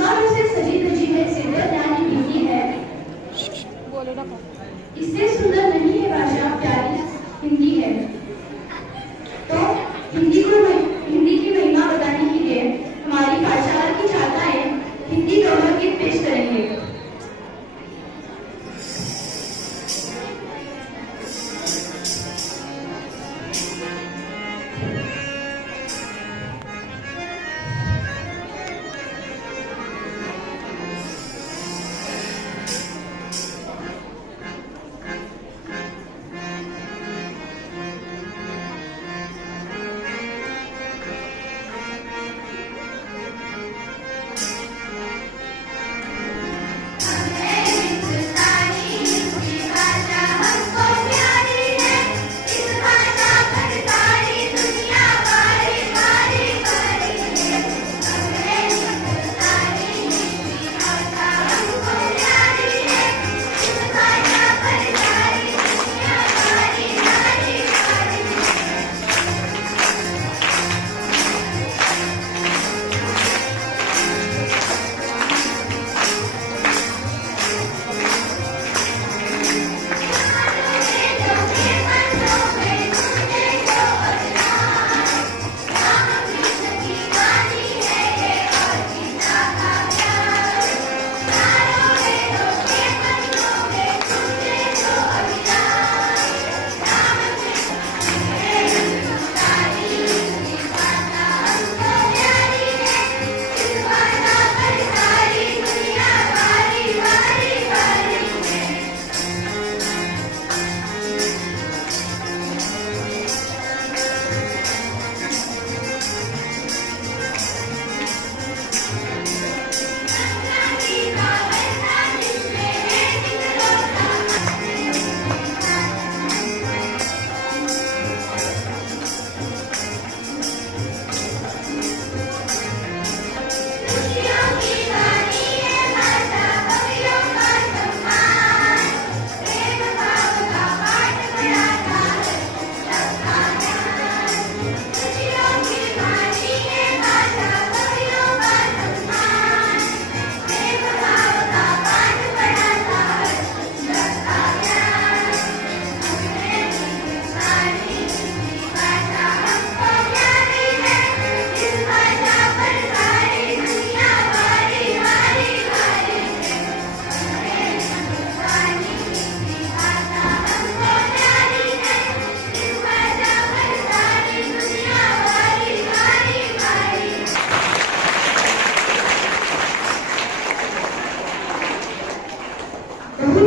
संस्कारों से सजी धजी है, सिद्धर ज्ञानी बीती है। इससे सुंदर नहीं है भाषा, प्यारी हिंदी है। तो हिंदी की महिमा बताने के लिए हमारी पाठशाला की छात्राएं हिंदी दोहा गीत पेश करेंगे।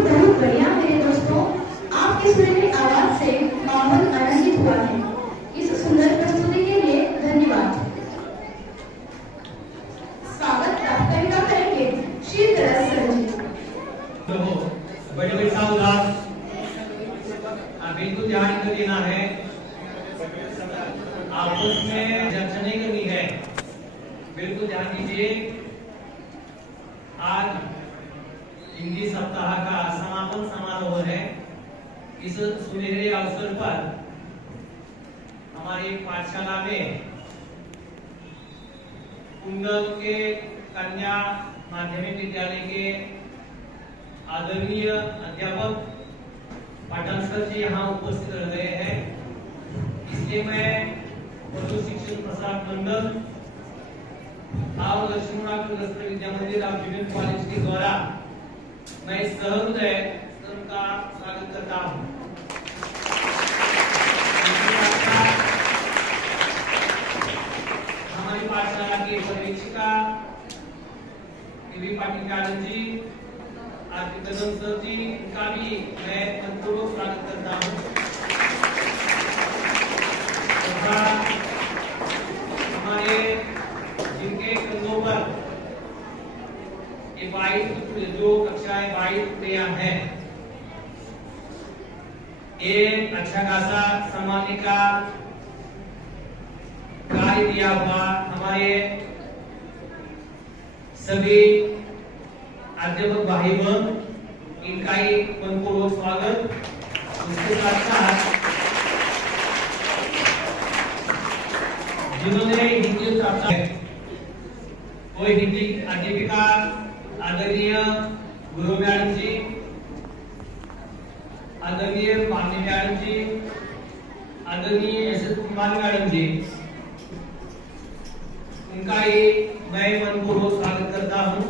बहुत बढ़िया मेरे दोस्तों, आपकी सुरीली आवाज से माहौल आनंदित हुआ है। इस सुंदर प्रस्तुति के लिए धन्यवाद। स्वागत कविता करेंगे श्री तरस सर जी। बड़े सावधान, बिल्कुल ध्यान कर देना है, आपस में चर्चा नहीं करनी है, बिल्कुल ध्यान दीजिए। आज हिंदी सप्ताह का समापन समारोह है। इस सुनहरे अवसर पर हमारी पाठशाला में कुंडल के कन्या माध्यमिक विद्यालय के आदरणीय अध्यापक पाटन सर जी यहाँ उपस्थित रह गए हैं। इसलिए मैं पशु शिक्षण प्रसार मंडल और लक्ष्मण विद्या मंदिर ऑफ जूनियर कॉलेज के द्वारा मैं सहृदय का स्वागत करता हूँ। हमारी पाठशाला की पर्यवेक्षिका देवी पाटिल जी, आरती कदम सर जी, इनका भी मैं मनपूर्वक स्वागत करता हूँ। तथा हमारे जिनके कंधों पर जो कक्षाएं 22 हैं, ये अच्छा खासा सम्मानने का कार्य दिया हुआ हमारे सभी अध्यापक भाई बहन, इनका ही मनपूर्वक स्वागत। उसके साथ साथ जिन्होंने हिंदी कोई हिंदी अध्यापिका आदरणीय गुरु मैडम जी, आदरणीय पांडे मैडम जी, आदरणीय एस कुमार मैडम जी, उनका ही मैं मनपूर्वक स्वागत करता हूँ।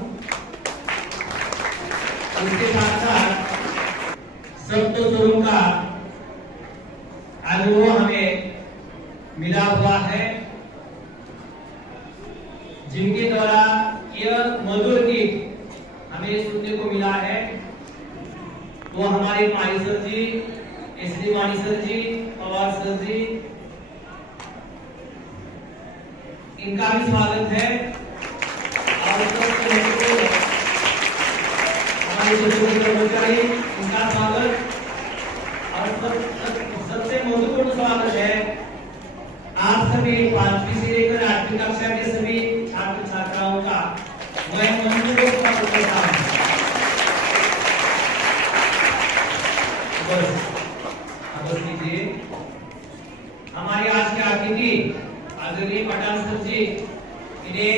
उसके साथ साथ सप्त स्वरों का अनुभव हमें मिला हुआ है, जिनके द्वारा यह मधुर गीत हमें सुनने को मिला है। वो हमारे माई सर जी, एसडी मानी सर जी, पवार सर जी, इनका भी स्वागत है। और हमारे कर्मचारी, इनका स्वागत। और सबसे महत्वपूर्ण स्वागत है आप सभी 5वीं से लेकर 8वीं कक्षा के सभी छात्र छात्राओं का मैं मनपूर्वक स्वागत करता हूँ। बस कीजिए। हमारे आज के अतिथि आदरणीय पठान सर जी, इन्हें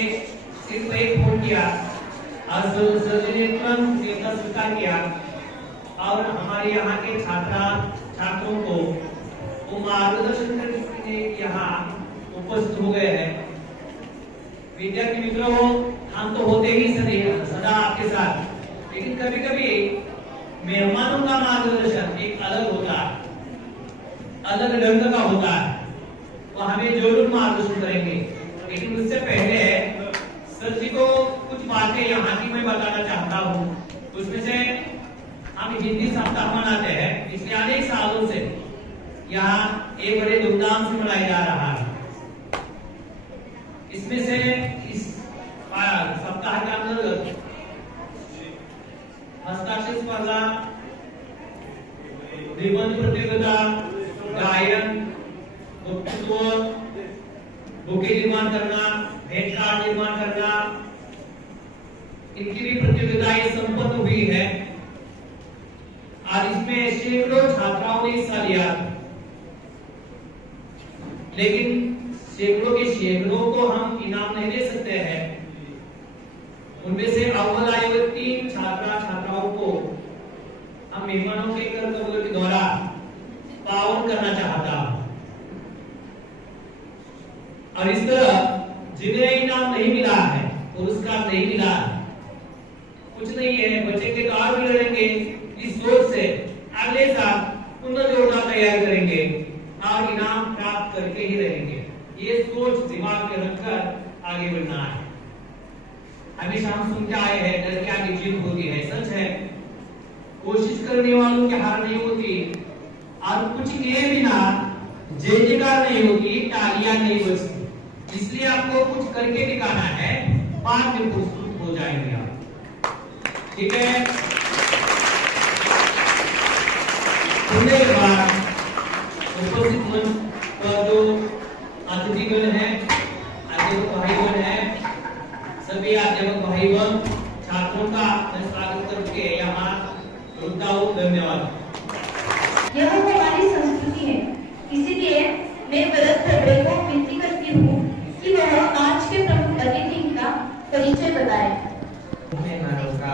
सिर्फ एक फोन किया और सर जी ने तुरंत स्वीकार किया और हमारे यहाँ के छात्रों को वो मार्गदर्शन करने यहाँ उपस्थित हो गए हैं। विद्यार्थी मित्रों, हम तो होते ही सदा आपके साथ, लेकिन कभी कभी मेहमानों का मार्गदर्शन एक अलग होता है, अलग ढंग का होता है। वो हमें जरूर मार्गदर्शन करेंगे, लेकिन उससे पहले सर जी को कुछ बातें यहाँ की मैं बताना चाहता हूँ। उसमें से हम हिंदी सप्ताह मनाते हैं, पिछले अनेक सालों से यहाँ एक बड़े धूमधाम से मनाया जा रहा है। इसमें से इस सप्ताह के अंतर्गत हस्ताक्षर स्पर्धा, निबंध प्रतियोगिता, गायन, वक्तृत्व, बुके निर्माण करना, भेंट कार्ड निर्माण करना, इनकी भी प्रतियोगिताएं संपन्न हुई है और इसमें सैकड़ों छात्राओं ने हिस्सा लिया। लेकिन सैकड़ों के सैकड़ों को हम इनाम नहीं दे सकते हैं। उनमें से अव्वल आए हुए 3 छात्राओं को हम मेहमानों के कर्तव्यों के द्वारा पावन करना चाहता हूं। और इस तरह जिन्हें इनाम नहीं मिला है, पुरस्कार नहीं मिला है, कुछ नहीं है, बच्चे के कार्य भी लड़ेंगे, इस सोच से अगले साल पुनः योजना तैयार करेंगे और इनाम प्राप्त करके ही रहेंगे। ये सोच दिमाग में रखकर आगे बढ़ना है। हमेशा हम सुनते आए हैं डर के आगे जीत होती है, सच है। कोशिश करने वालों की हार नहीं होती और कुछ किए बिना जय जयकार नहीं होती, तालियां नहीं बजती। इसलिए आपको कुछ करके दिखाना है, बाद में प्रस्तुत हो जाएंगे आप, ठीक है। सुनने के बाद उपस्थित मंच पर जो अतिथिगण है, अध्यापक भाईगण है, सभी अध्यापक भाई बहन छात्रों का मैं स्वागत करके यहाँ रुकता हूँ। धन्यवाद। यह हमारी संस्कृति है, इसीलिए मैं भरत खड़गे को विनती करती हूँ कि वह आज के प्रमुख अतिथि का परिचय बताए। मेहमानों का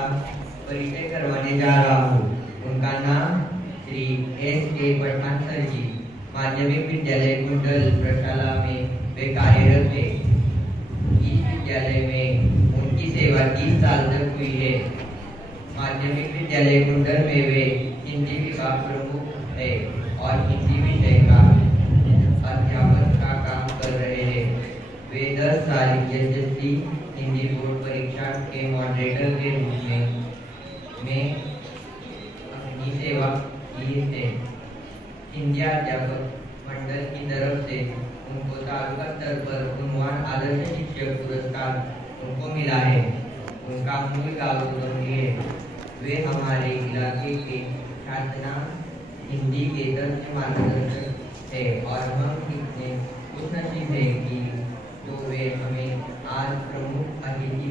परिचय करवाने जा रहा हूँ। उनका नाम श्री S.A. पठान सर जी, माध्यमिक विद्यालय कुंडल प्रशाला में वे कार्यरत थे। इस विद्यालय में उनकी सेवा 30 साल तक हुई है। माध्यमिक विद्यालय कुंडल में वे हिंदी विभाग प्रमुख है और हिंदी विषय का अध्यापन का काम कर रहे हैं। वे 10 साल SSC हिंदी बोर्ड परीक्षा के मॉडरेटर के रूप में अपनी सेवा की है। हिंदी अध्यापक मंडल की तरफ से उनको तालुका स्तर पर उन्वान आदर्श शिक्षक पुरस्कार उनको मिला है। उनका मूल गांव दुर्गंगी है। वे हमारे इलाके के छात्रा हिंदी के 10 मार्गदर्शक है और हम इतने खुशनसीब है कि जो वे हमें आज प्रमुख अतिथि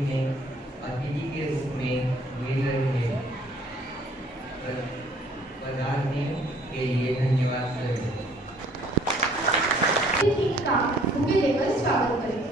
के रूप में मिल रहे हैं। पधारने के लिए धन्यवाद सर। का बुके देकर स्वागत करें।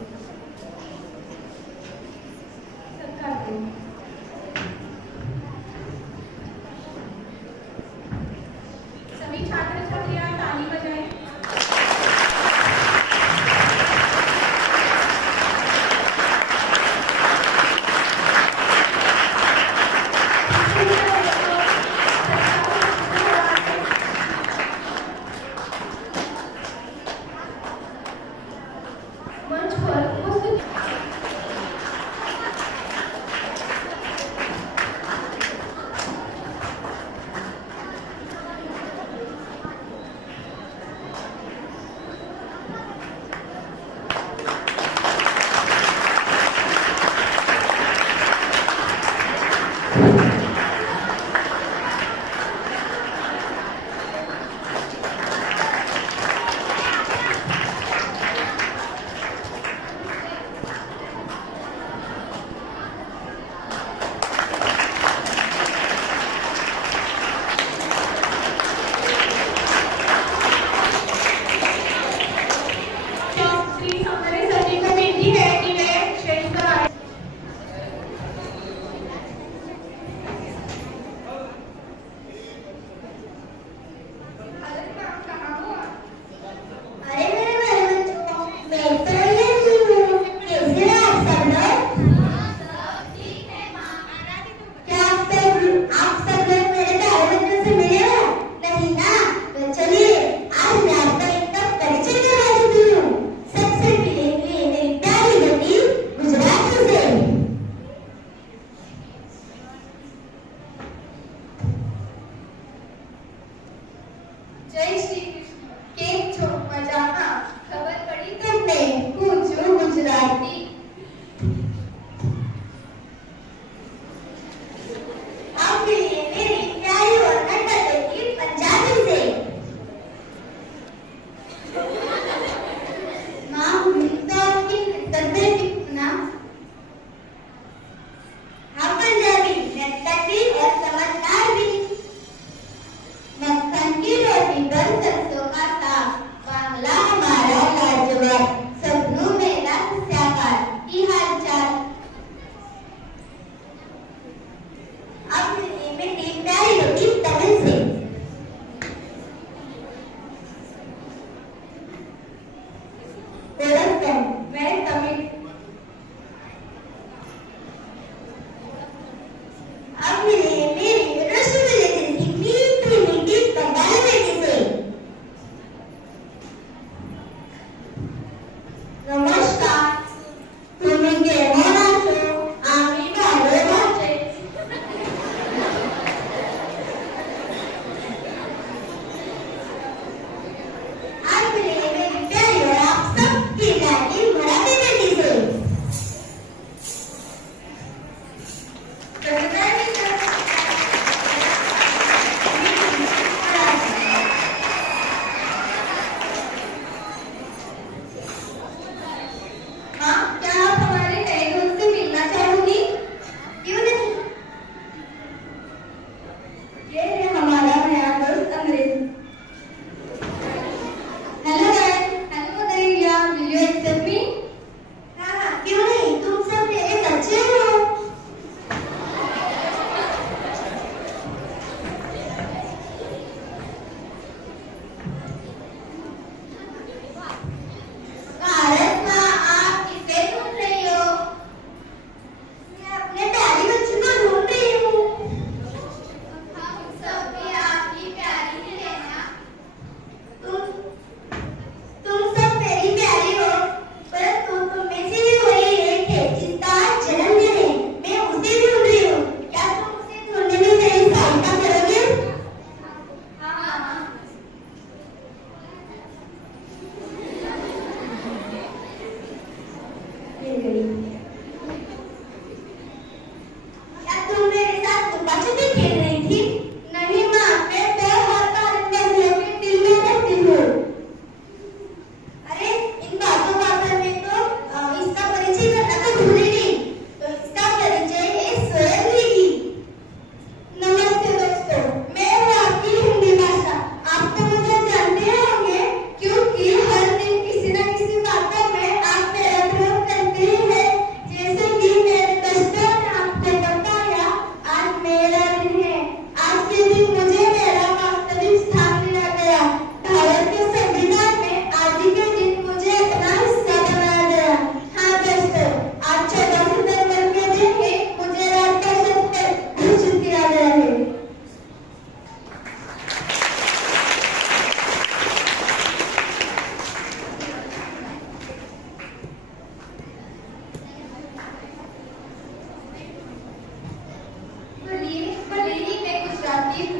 साकिब,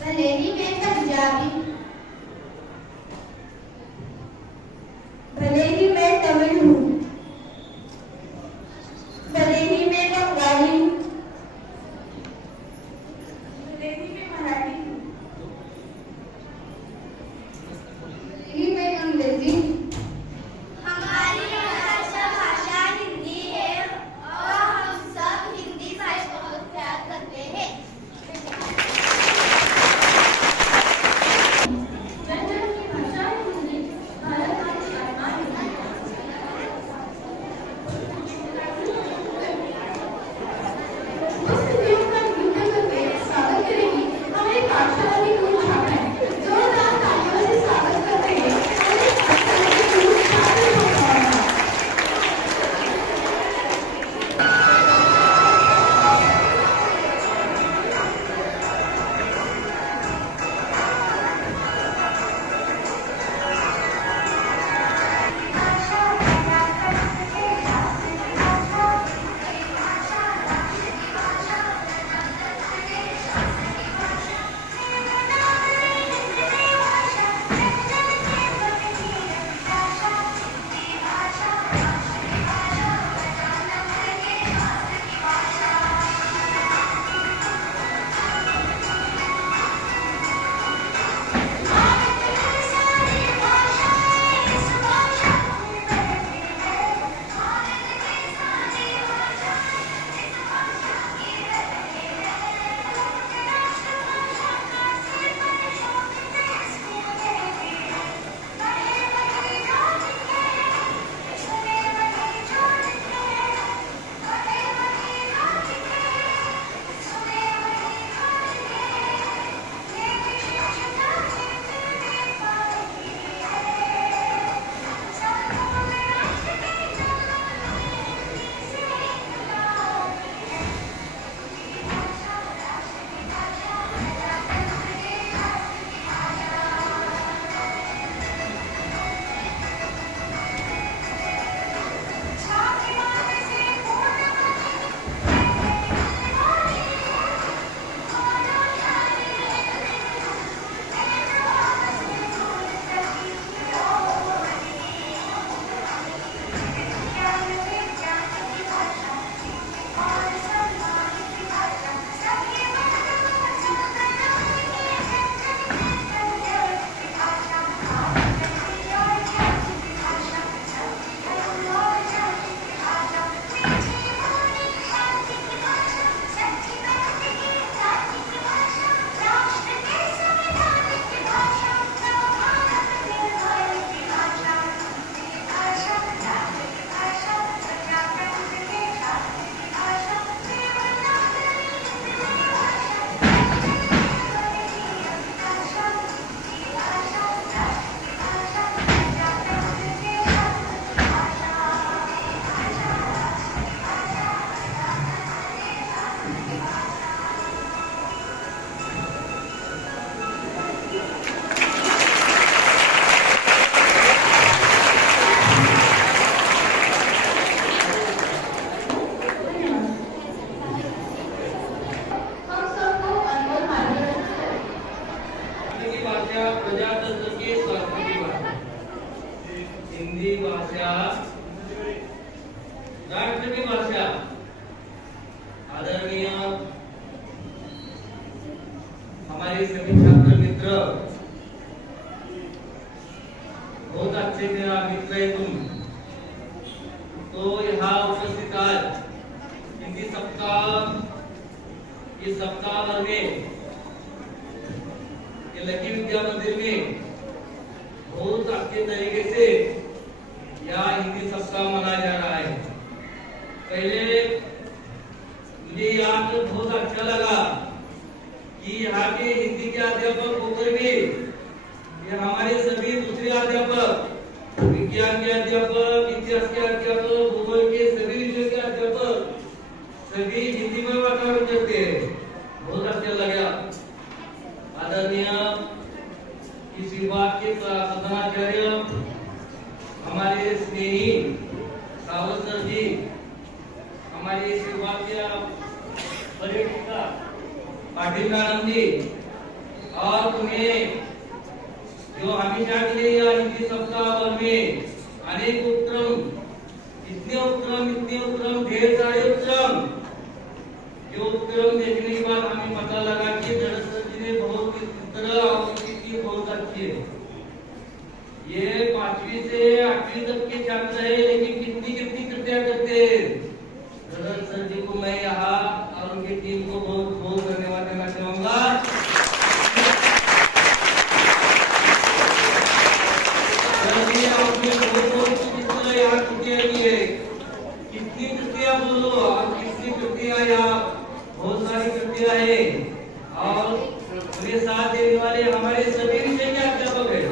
भले ही मैं पंजाबी, भले ही मैं तमिल हूँ, भले ही मैं बंगाली हूँ, भले ही मैं मराठी हूँ, भले ही मैं अंग्रेजी हूँ। हमारी भाषा हिंदी है और हम सब हिंदी भाषा को प्यार करते हैं। व्यंजन की भाषा है हिंदी, भारत की शान है। उपस्थितियों का नृत्य करके स्वागत करेगी हमारी पाठशाला की मूल छात्राएं। जोरदार तालियों से स्वागत करते हैं हमारी पाठशाला की मूल छात्र छात्राओं का। हम सबको अनमोल मार्गदर्शन हिंदी भाषा प्रजातंत्र की स्वास्थ्य भाषा, हिंदी भाषा राष्ट्र की भाषा। आदरणीय हमारे सभी छात्र मित्र, बहुत अच्छे मेरा मित्र है तुम, तो यहाँ उपस्थित आज हिंदी सप्ताह, इस सप्ताह भर में ये लकी विद्या मंदिर में बहुत अच्छे तरीके से यह हिंदी सप्ताह मनाया जा रहा है। पहले मुझे यहाँ पर बहुत अच्छा लगा कि यहाँ के हिंदी के अध्यापक होकर भी ये हमारे सभी दूसरे अध्यापक, विज्ञान के अध्यापक, इतिहास के अध्यापक, भूगोल के सभी विषय के अध्यापक सभी हिंदी में वातावरण करते हैं, बहुत अच्छा लगा। आदरणीय इस विभाग के प्रधानाचार्य हमारे स्नेही सावंत सर जी, हमारे इस विभाग के पर्यवेक्षिका पाटिल मैडम जी, और तुम्हें जो हमेशा के लिए यह हिंदी सप्ताह में अनेक उपक्रम, इतने उपक्रम, ढेर सारे उपक्रम, जो उपक्रम देखने के बाद हमें पता लगा कि दरअसल जी ने बहुत तरह और उनकी बहुत अच्छी है। ये 5वीं से 8वीं तक के छात्र है, लेकिन कितनी कृतियां करते हैं। दरअसल जी को मैं यहाँ और उनकी टीम को बहुत बहुत धन्यवाद देना चाहूंगा। यहाँ कृतियां की है, कितनी कृतियां बोलो, और कितनी कृतियां यहाँ, बहुत सारी कृतियां है। और मेरे साथ देने वाले हमारे सभी विषय के अध्यापक है।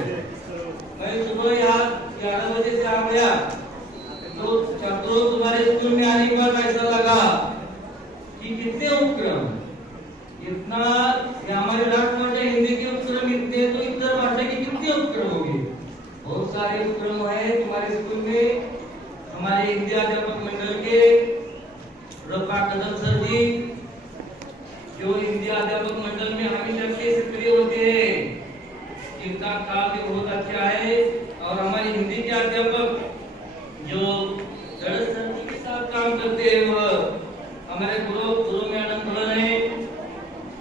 मैं सुबह यहाँ 11 बजे से आ गया, तो छात्रों तुम्हारे स्कूल में आने के बाद ऐसा लगा कि कितने उपक्रम, इतना हमारे राष्ट्रभाषा हिंदी के उपक्रम इतने, तो इतर भाषा की कितने उपक्रम होंगे। बहुत सारे उपक्रम है तुम्हारे स्कूल में। हमारे हिंदी अध्यापक मंडल के रफा कदम सर जी, जो हिंदी अध्यापक मंडल में हमेशा से सक्रिय होते हैं, इनका काम भी बहुत अच्छा है। और हमारे हिंदी के अध्यापक जो दरअसल जी के साथ काम करते हैं, वह हमारे गुरु मैडम भवन है,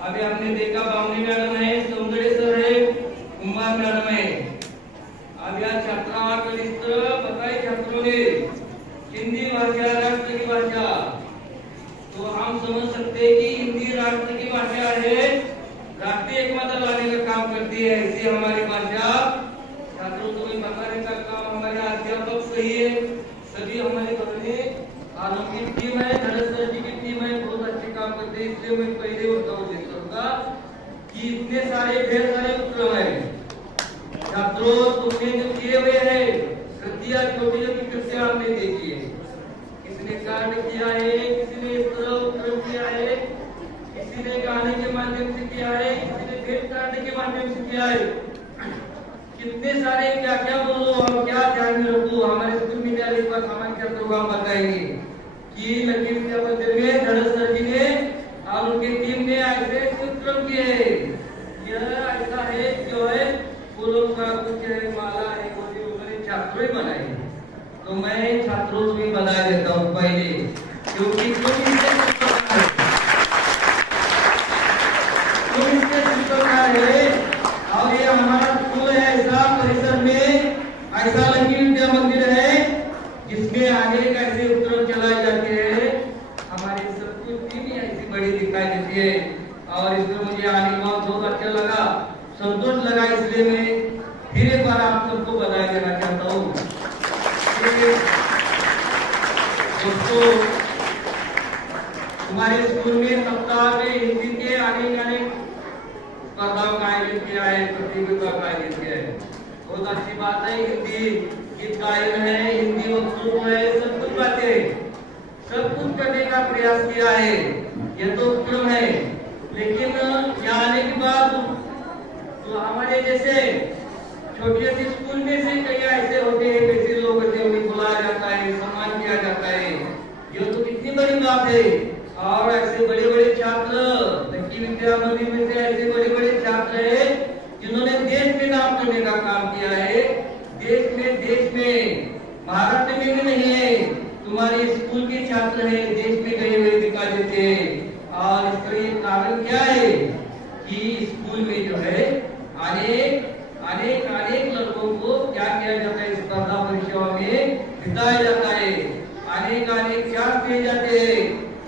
अभी हमने देखा बामनी मैडम है, सौंदर्य सर है, कुमार मैडम है। अब यहाँ छात्रा आकर इस तरह बताए छात्रों ने हिंदी भाषा राष्ट्र की भाषा, तो हम समझ सकते हैं कि हिंदी राष्ट्र की भाषा है, राष्ट्रीय एकता लाने का काम करती है। ऐसी हमारी भाषा छात्रों को बताने का काम हमारे अध्यापक सही है, सभी हमारे बहने आलोक की टीम है, धनसर जी की टीम है, बहुत अच्छे काम करते हैं। इसलिए मैं पहले बताऊँ करूंगा कि इतने सारे ढेर सारे उपक्रम है। छात्रों तुमने जो किए हुए हैं कृतियां, छोटी छोटी कृतियां हमने देखी है, किसी ने कार्ड किया है, किसी ने इस तरह उपक्रम किया है, किसी ने गाने के माध्यम से किया है, किसी ने भेंट कार्ड के माध्यम से किया है। कितने सारे क्या क्या बोलो और क्या ध्यान में रखो, हमारे स्कूल विद्यालय पर हमारे छात्रों को हम बताएंगे कि लक्ष्मी विद्या मंदिर में धनसर जी ने और उनकी टीम ने ऐसे उपक्रम किए। यह ऐसा है जो है फूलों का कुछ है, माला है, वो भी उन्होंने छात्रों ही बनाई। तो मैं छात्रों को भी बधा देता हूँ पहले, क्योंकि तुम इसके सूत्रकार है। और ये हमारा स्कूल है, ऐसा परिसर में ऐसा लक्ष्मी विद्या मंदिर है जिसमें आगे कैसे उपक्रम चलाए जाते हैं। हमारी सब कुछ टीम ऐसी बड़ी दिखाई देती है, और इसमें मुझे आने के बाद बहुत अच्छा लगा, संतोष लगा। इसलिए मैं फिर एक बार आप सबको बधाई देना चाहता हूँ। दोस्तों, हमारे स्कूल में सप्ताह में हिंदी के अनेक स्पर्धाओं का आयोजन किया है, प्रतियोगिता का आयोजन किया है। बहुत अच्छी बात है। हिंदी गीत गायन है, हिंदी उत्सव है, सब कुछ बातें, सब कुछ करने का प्रयास किया है। यह तो उपक्रम है, लेकिन यहाँ आने के बाद तो हमारे जैसे छोटे से स्कूल में से कई ऐसे होते हैं, कैसे लोग होते हैं, उन्हें बुलाया जाता है, सम्मान किया जाता है। ये तो कितनी बड़ी बात है। और ऐसे बड़े बड़े छात्र लक्ष्मी विद्या मंदिर में से ऐसे बड़े बड़े छात्र है जिन्होंने देश में नाम करने का काम किया है। देश में महाराष्ट्र में भी नहीं है, तुम्हारे स्कूल के छात्र है, देश में गए हुए दिखा देते हैं। और इसका कारण क्या है कि स्कूल में जो है अनेक लड़कों को क्या किया जाता है, स्पर्धा परीक्षाओं में बिताया जाता है, अनेक चांस दिए जाते हैं।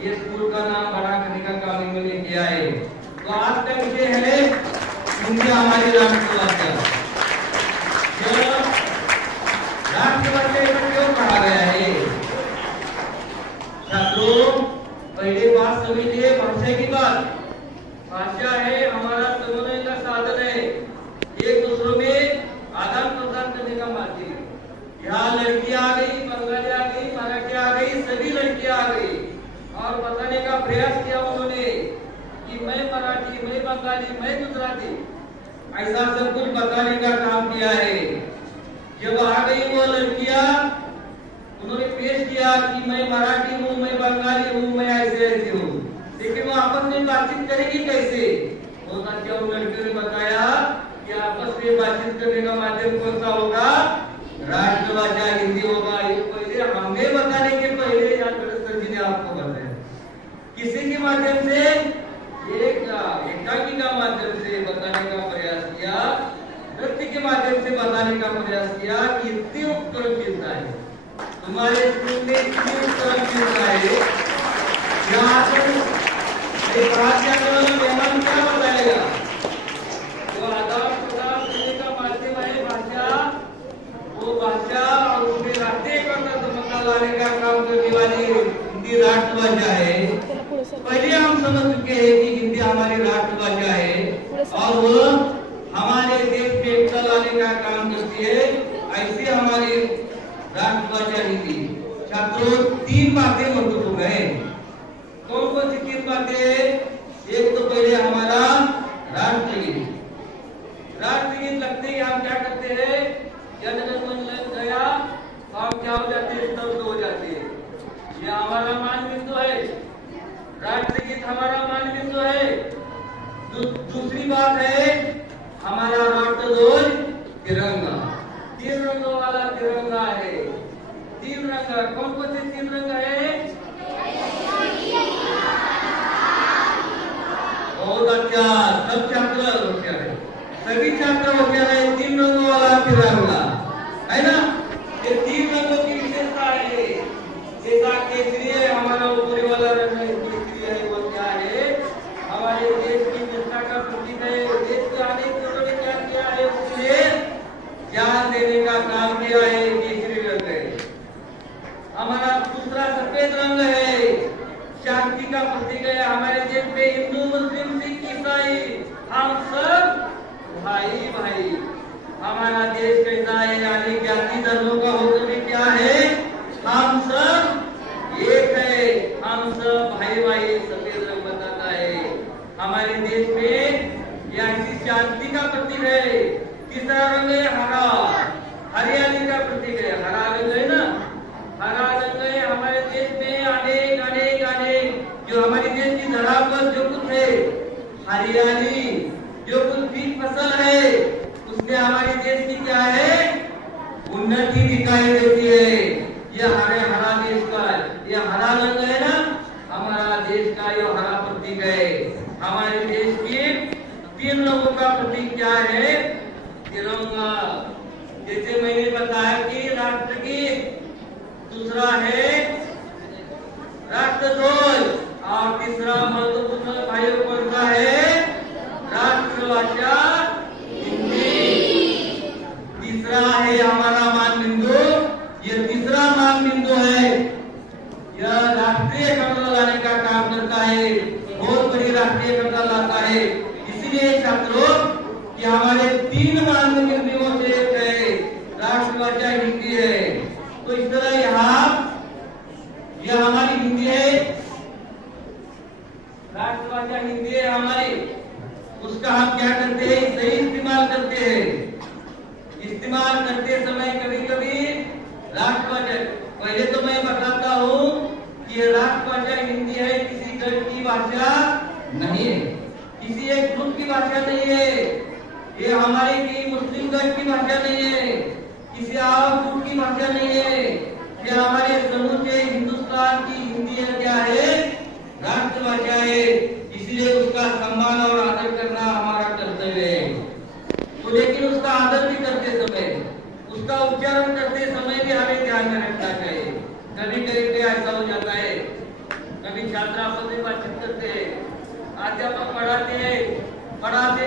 ये स्कूल का नाम बड़ा करने का काम इन्होंने किया है। तो आज का विषय है हिंदी हमारी राष्ट्रभाषा। राष्ट्रभाषा क्यों कहा गया है? छात्रों, पहले बात समझिए भाषा की बात। भाषा है हमारा समन्वय का साधन है, एक दूसरों में आदान प्रदान करने का माध्यम है। यहाँ लड़कियां आ गई, बंगाली आ गई, मराठी आ गई, सभी लड़कियां आ गई और बताने का प्रयास किया उन्होंने कि मैं मराठी, मैं बंगाली, मैं गुजराती, ऐसा सब कुछ बताने का काम किया है। जब आ गई वो लड़कियां, उन्होंने पेश किया कि मैं मराठी हूँ, मैं बंगाली हूँ, मैं ऐसे हूँ, लेकिन वो आपस में बात बातचीत करेंगे कैसे? बहुत अच्छा उन लड़कियों ने बताया कि आपस में बातचीत करने का माध्यम कौन सा होगा? राष्ट्रभाषा हिंदी होगा। ये पहले हमें बताने के पहले सर जी ने आपको बताया। किसी के माध्यम से? एकाकी का माध्यम से बताने का प्रयास किया, नृत्य के माध्यम से बताने का प्रयास किया कि इतने उपकरण मिलता है तुम्हारे स्कूल में, इतने उपकरण मिलता है। यहाँ पर मेहमान क्या बताएगा? जो आदान प्रदान करने का माध्यम है भाषा, वो भाषा और उसमें राष्ट्रीय समता लाने का काम करने वाली हिंदी राष्ट्रभाषा है। पहले हम समझ चुके हैं कि हिंदी हमारी राष्ट्रभाषा है और वो हमारे देश में एकता लाने का काम करती है। ऐसे हमारी राष्ट्रभाषा हिंदी। छात्रों, 3 बातें महत्वपूर्ण है। कौन कौन सी 3 बातें? एक तो पहले हमारा राष्ट्रगीत। राष्ट्रगीत लगते ही हम क्या करते हैं? जनगण मन लग गया, हम क्या हो जाते हैं? स्तब्ध हो जाते हैं। ये हमारा मान बिंदु है, राष्ट्रगीत हमारा मान बिंदु है। दूसरी बात है हमारा राष्ट्रध्वज तिरंगा। 3 रंगों वाला तिरंगा है। 3 रंग कौन कौन से 3 रंग है? बहुत अच्छा, सब छात्र होशियार है, सभी छात्र होशियार है। 3 रंगों वाला तिरंगा है ना? ये 3 रंगों की विशेषता है। जैसा केसरी है हमारा ऊपरी वाला रंग है, केसरी है, वो क्या है? हमारे देश की निष्ठा का प्रतीक है। देश के अनेक लोगों ने क्या किया है? उसके जान देने का काम किया है, केसरी रंग है। हमारा दूसरा सफेद रंग है, शांति का प्रतीक है। हमारे देश में हिंदू, मुस्लिम, सिख, ईसाई हम सब भाई भाई। हमारा देश कैसा है? यानी जाति धर्मों का होकर भी क्या है? हम सब एक है, हम सब भाई भाई। सफेद रंग बताता है हमारे देश में ऐसी शांति का प्रतीक है। तीसरा रंग है हरा, हरियाली का प्रतीक है। हरा रंग है ना, हरा रंग है। हमारे देश में अनेक अनेक अनेक जो हमारे देश की धरा पर जो कुछ है, हरियाली, जो कुछ भी फसल है, उसमें हमारे देश की क्या है? उन्नति दिखाई देती है। ये हरा देश का, ये हरा रंग है ना, हमारा देश का ये हरा प्रतीक है। हमारे देश के 3 रंगों का प्रतीक क्या है? तिरंगा। जैसे मैंने बताया कि राष्ट्रगीत, दूसरा है राष्ट्रध्वज और तीसरा महत्वपूर्ण भाइयों कौन सा है? राष्ट्रभाषा हिंदी। तीसरा है हमारा मान बिंदु। ये तीसरा मान बिंदु है, यह राष्ट्रीय एकता लाने का काम करता है, बहुत बड़ी राष्ट्रीय एकता लाता है। इसीलिए छात्रों कि हमारे 3 मान बिंदुओं से एक है, राष्ट्रभाषा हिंदी है। तो इस तरह यहाँ यह हमारी हिंदी है, राष्ट्रभाषा हिंदी है हमारी। उसका हम क्या करते हैं? सही इस्तेमाल करते हैं। इस्तेमाल करते समय कभी कभी राष्ट्रभाषा, पहले तो मैं बताता हूँ कि ये राष्ट्रभाषा हिंदी है, किसी गढ़ की भाषा नहीं है, किसी एक ग्रुप की भाषा नहीं है। ये हमारे की मुस्लिम गढ़ की भाषा नहीं है, किसी और ग्रुप की भाषा नहीं है। ये हमारे समूचे हिंदुस्तान की हिंदी है। क्या है? राष्ट्रभाषा है। इसलिए उसका सम्मान और आदर करना हमारा कर्तव्य है। तो लेकिन उसका आदर भी करते समय, उसका उच्चारण करते समय भी हमें ध्यान में रखना चाहिए। कभी कभी ऐसा हो जाता है, कभी छात्र आपस में बातचीत करते हैं, अध्यापक पढ़ाते हैं, पढ़ाते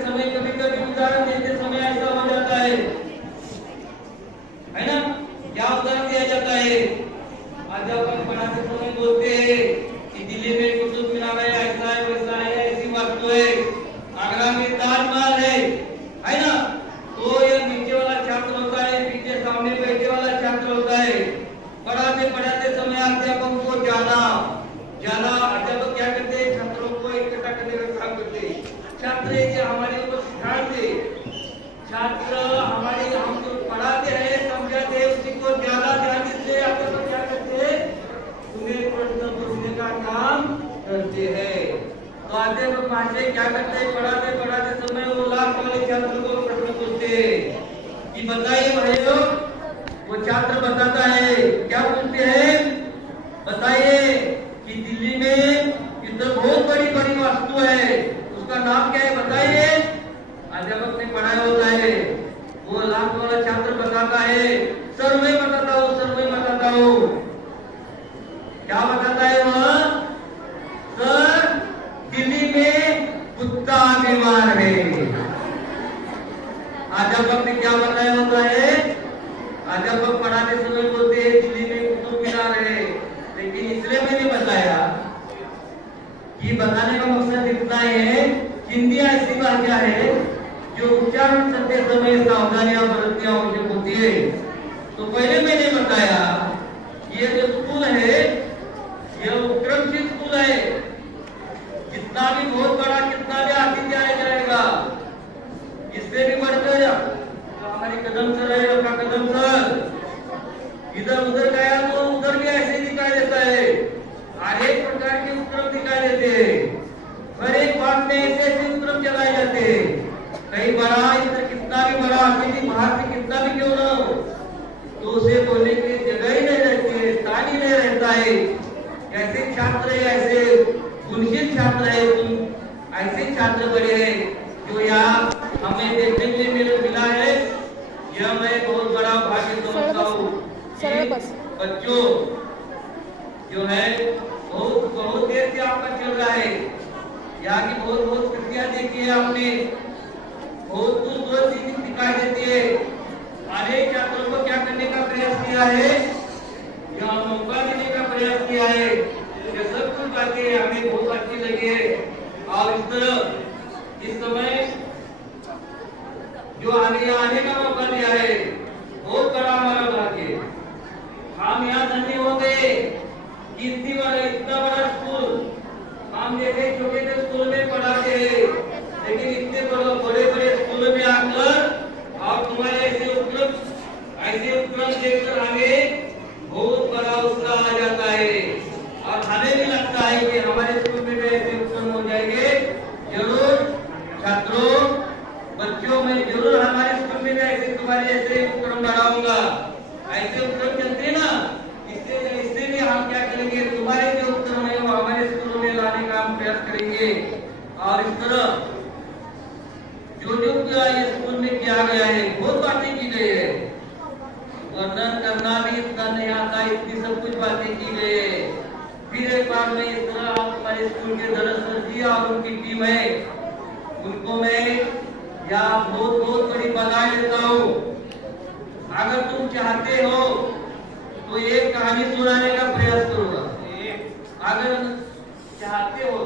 समय कभी कभी उदाहरण देते समय ऐसा हो जाता है ना? क्या उदाहरण दिया जाता है? अध्यापक पढ़ाते समय बोलते हैं कि दिल्ली में कुतुब मीनार है, ऐसा है, वैसा है, ऐसी वस्तु है, आगरा में ताजमहल है ना? तो ये नीचे वाला छात्र होता है, पीछे सामने बैठे वाला छात्र होता है। पढ़ाते समय अध्यापक को जाना अध्यापक क्या करते हैं? छात्रों को इकट्ठा करने का काम करते हैं। छात्र हमारे ऊपर सिखाते, छात्र हमारे हम जो पढ़ाते हैं, समझाते हैं, उसी को ज्यादा ध्यान देते हैं। अध्यापक क्या करते हैं? उन्हें प्रश्न पूछने का काम करते हैं। तो अध्यापक महाशय क्या करते हैं, पढ़ाते समय वो लास्ट वाले छात्र को प्रश्न पूछते हैं कि बताइए भाइयों, वो छात्र बताता है, क्या पूछते हैं, बताइए कि दिल्ली में इधर बहुत बड़ी बड़ी वास्तु है, उसका नाम क्या है बताइए। अध्यापक ने पढ़ाया होता है, वो लास्ट वाला छात्र बताता है, सर मैं बताता हूँ। क्या बताता है वह, सर दिल्ली में कुत्ता बीमार है। अध्यापक ने क्या बताया होता है, अध्यापक पढ़ाते समय बोलते हैं दिल्ली में कुत्ता बीमार है, लेकिन इसलिए मैंने बताया कि बताने का मकसद इतना है, हिंदी ऐसी भाषा है जो उच्चारण करते समय सावधानियां बरतनी आवश्यक होती है। तो पहले मैंने बताया ये जो स्कूल है यह उत्क्रमशील स्कूल है, कितना भी बहुत बड़ा, कितना भी आगे जाया जाएगा, इससे भी बढ़कर हमारी कदम सर है, अपना कदम सर इधर उधर गया तो उधर भी ऐसे दिखाई देता है, हर एक प्रकार के उपक्रम दिखाई देते हैं, हर एक बात में ऐसे उपक्रम चलाए जाते हैं। कई बड़ा इधर कितना भी बड़ा आदमी बाहर से कितना भी क्यों ना हो तो उसे बोलने की जगह ही नहीं रहती है, स्थान ही नहीं रहता है। ऐसे छात्र है, ऐसे गुणशील छात्र है, तुम ऐसे छात्र बड़े हैं जो यहाँ हमें देखने के लिए मिला है, यह मैं बहुत बड़ा भाग्य समझता हूँ। बच्चों जो है बहुत देर से आपका चल रहा है, यहाँ की बहुत कृतियां देखी है आपने, बहुत चीजें दिखाई देती है। अनेक छात्रों को क्या करने का प्रयास किया है, यहाँ मौका देने का प्रयास किया है, ये सब कुछ बातें हमें बहुत अच्छी लगी है। और इस तरह इस समय जो आने का मौका दिया है, बहुत बड़ा हमारा भाग्य, हम यहाँ धन्य हो गए। इतना बड़ा स्कूल हम देखे छोटे स्कूल में पढ़ाते हैं, लेकिन इतने बड़े स्कूल में आकर और तुम्हारे ऐसे उपक्रम देखकर हमें बहुत बड़ा उत्साह आ जाता है और हमें भी लगता है कि हमारे स्कूल में भी ऐसे उपक्रम हो जाएंगे। जरूर छात्रों, बच्चों, मैं जरूर हमारे स्कूल में भी ऐसे तुम्हारे ऐसे उपक्रम बढ़ाऊंगा। ऐसे उपक्रम चलते ना, इससे भी हम क्या करेंगे, तुम्हारे जो उपक्रम है वो हमारे स्कूलों में लाने का हम प्रयास करेंगे। और इस तरह जो ये स्कूल में किया गया है, बहुत बातें की गई है, वर्णन करना भी इतना नहीं आता, इतनी सब कुछ बातें की गई है। फिर एक बार मैं इस तरह हमारे स्कूल के दरअसल जी और उनकी टीम है, उनको मैं यहाँ बहुत बड़ी बधाई देता हूँ। अगर तुम चाहते हो तो एक कहानी सुनाने का प्रयास करूंगा, अगर चाहते हो।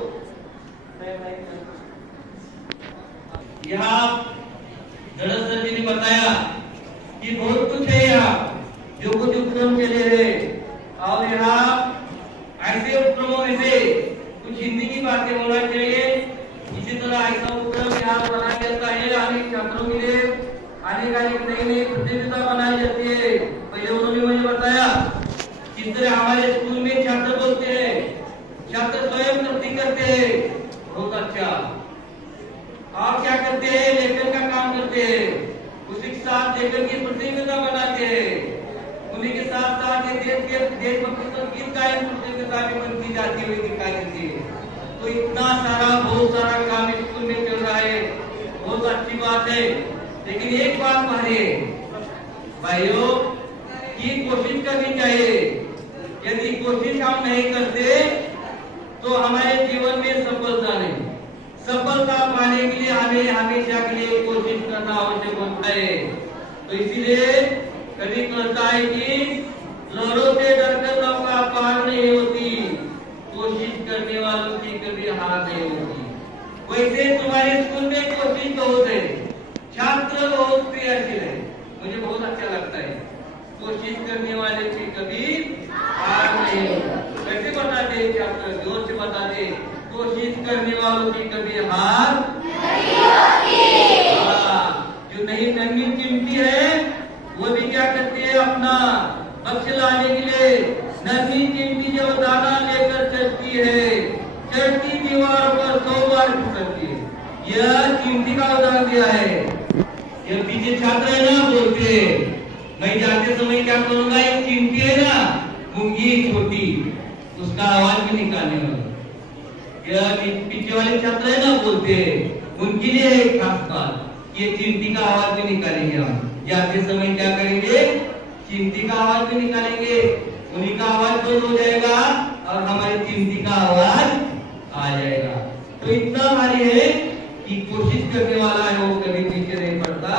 यहाँ दरअसल जी ने बताया कि बहुत कुछ है यहाँ जो कुछ उपक्रम चले हैं, और यहाँ ऐसे उपक्रमों में से कुछ हिंदी की बातें होना चाहिए। इसी तरह ऐसा उपक्रम यहाँ बनाया जाता है, अनेक छात्रों के लिए अनेक नई प्रतियोगिता बनाई जाती है। पहले उन्होंने मुझे बताया किस तरह हमारे स्कूल में छात्र बोलते हैं, छात्र स्वयं कृति करते हैं, बहुत अच्छा। आप क्या करते हैं, लेखन का काम करते हैं, उसी के साथ लेखन की प्रतियोगिता बनाते हैं, उन्हीं के साथ साथ ये देशभक्ति गीत गायन प्रतियोगिता भी बनती जाती हुई दिखाई देती है। तो इतना सारा बहुत सारा काम स्कूल में चल रहा है, बहुत अच्छी बात है। लेकिन एक बात मानिए भाइयों की कोशिश करनी चाहिए। यदि कोशिश हम नहीं करते तो हमारे जीवन में सफलता नहीं, सफलता पाने के लिए हमें हमेशा के लिए कोशिश करना आवश्यक होता है। तो इसीलिए कभी कहता है कि लहरों से डरकर नौका पार नहीं होती, कोशिश करने वालों की कभी हार नहीं होती। वैसे तुम्हारे स्कूल में कोशिश बहुत है, छात्र बहुत क्रियाशील है, मुझे बहुत अच्छा लगता है। कोशिश करने वाले की कभी हार नहीं होती। कैसे बताते छात्र, जोर से बताते, कोशिश करने वालों की कभी हार नहीं होती। जो नहीं नंगी कीमती है वो भी क्या करती है, अपना पक्ष लाने के लिए नंगी कीमती जो दाना लेकर चलती है, चढ़ती दीवारों पर 100 बार फिसलती है। यह चिमटी का उदाहरण दिया है। ये पीछे छात्र है ना, बोलते मैं जाते समय क्या करूंगा, एक चिमटी है ना मूंगी छोटी, उसका आवाज भी निकालने वाला। यह पीछे वाले छात्र है ना, बोलते उनके लिए एक खास बात, ये चिमटी का आवाज भी निकालेंगे। हम जाते समय क्या करेंगे, चिमटी का आवाज भी निकालेंगे। उन्हीं का आवाज बंद हो जाएगा और हमारी चिमटी का आवाज आ जाएगा। तो इतना भारी है कि कोशिश करने वाला है वो कभी पीछे नहीं पड़ता।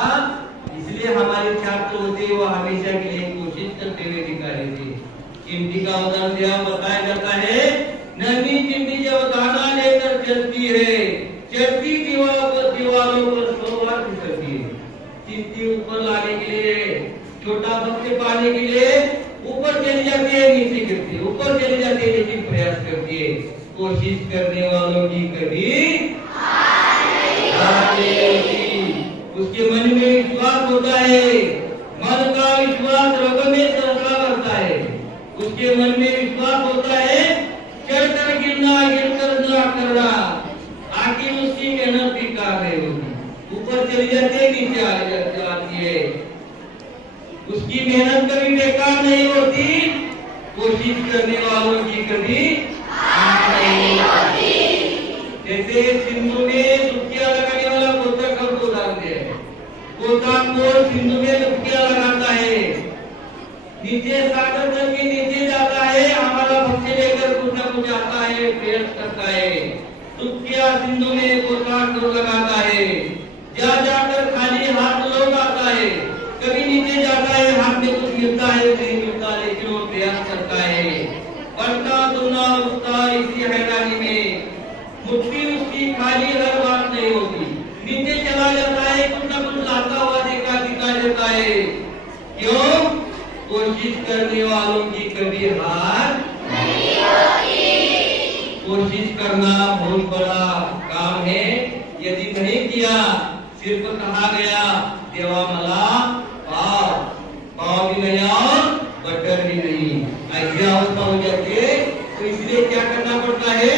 इसलिए हमारे छात्र होते वो हमेशा के लिए कोशिश करते हुए दिखाई थे। चिमटी का उदाहरण दिया, बताया जाता है नन्ही चिमटी जब दाना लेकर चलती है, चढ़ती दीवारों पर 100 बार फिसलती है। चिमटी ऊपर लाने के लिए, छोटा बच्चे पाने के लिए ऊपर चली जाती है, नीचे गिरती है, ऊपर चली जाती है, लेकिन प्रयास करती है। कोशिश करने वालों की कभी उसके मन में विश्वास होता है। मन का विश्वास रग में सहसा करता है। उसके मन में विश्वास होता है, चढ़कर गिरना, गिरकर ना करना, आखिर उसकी मेहनत बेकार नहीं होती। ऊपर चली जाती है, नीचे आती है, उसकी मेहनत कभी बेकार नहीं होती। कोशिश करने वालों की कभी नहीं होती। जैसे सिंधु में डुबकियां लगाने वाला गोताखोर को उदाहरण दिया है। गोताखोर सिंधु में डुबकियां लगाता है, नीचे सागर जल के नीचे जाता है, हमारा भक्ष्य लेकर कुछ न कुछ आता है, प्रयास करता है। डुबकियां सिंधु में गोताखोर लगाता है, जा जाकर खाली हाथ लौट आता है। कभी नीचे जाता है, हाथ में कुछ मिलता है, नहीं मिलता, लेकिन वो प्रयास करता है। पढ़ता दुना उठता इसी हैरानी में, मुट्ठी उसकी खाली हर बात नहीं होती। नीचे चला जाता है, कुछ न कुछ लाता हुआ दिखा देता है। क्यों? कोशिश करने वालों की कभी हार नहीं होती। कोशिश करना बहुत बड़ा काम है। यदि नहीं किया, सिर्फ कहा गया देवा मला पाव भी नहीं और बटर भी नहीं, ऐसी अवस्था हो जाती है। तो इसलिए क्या करना पड़ता है,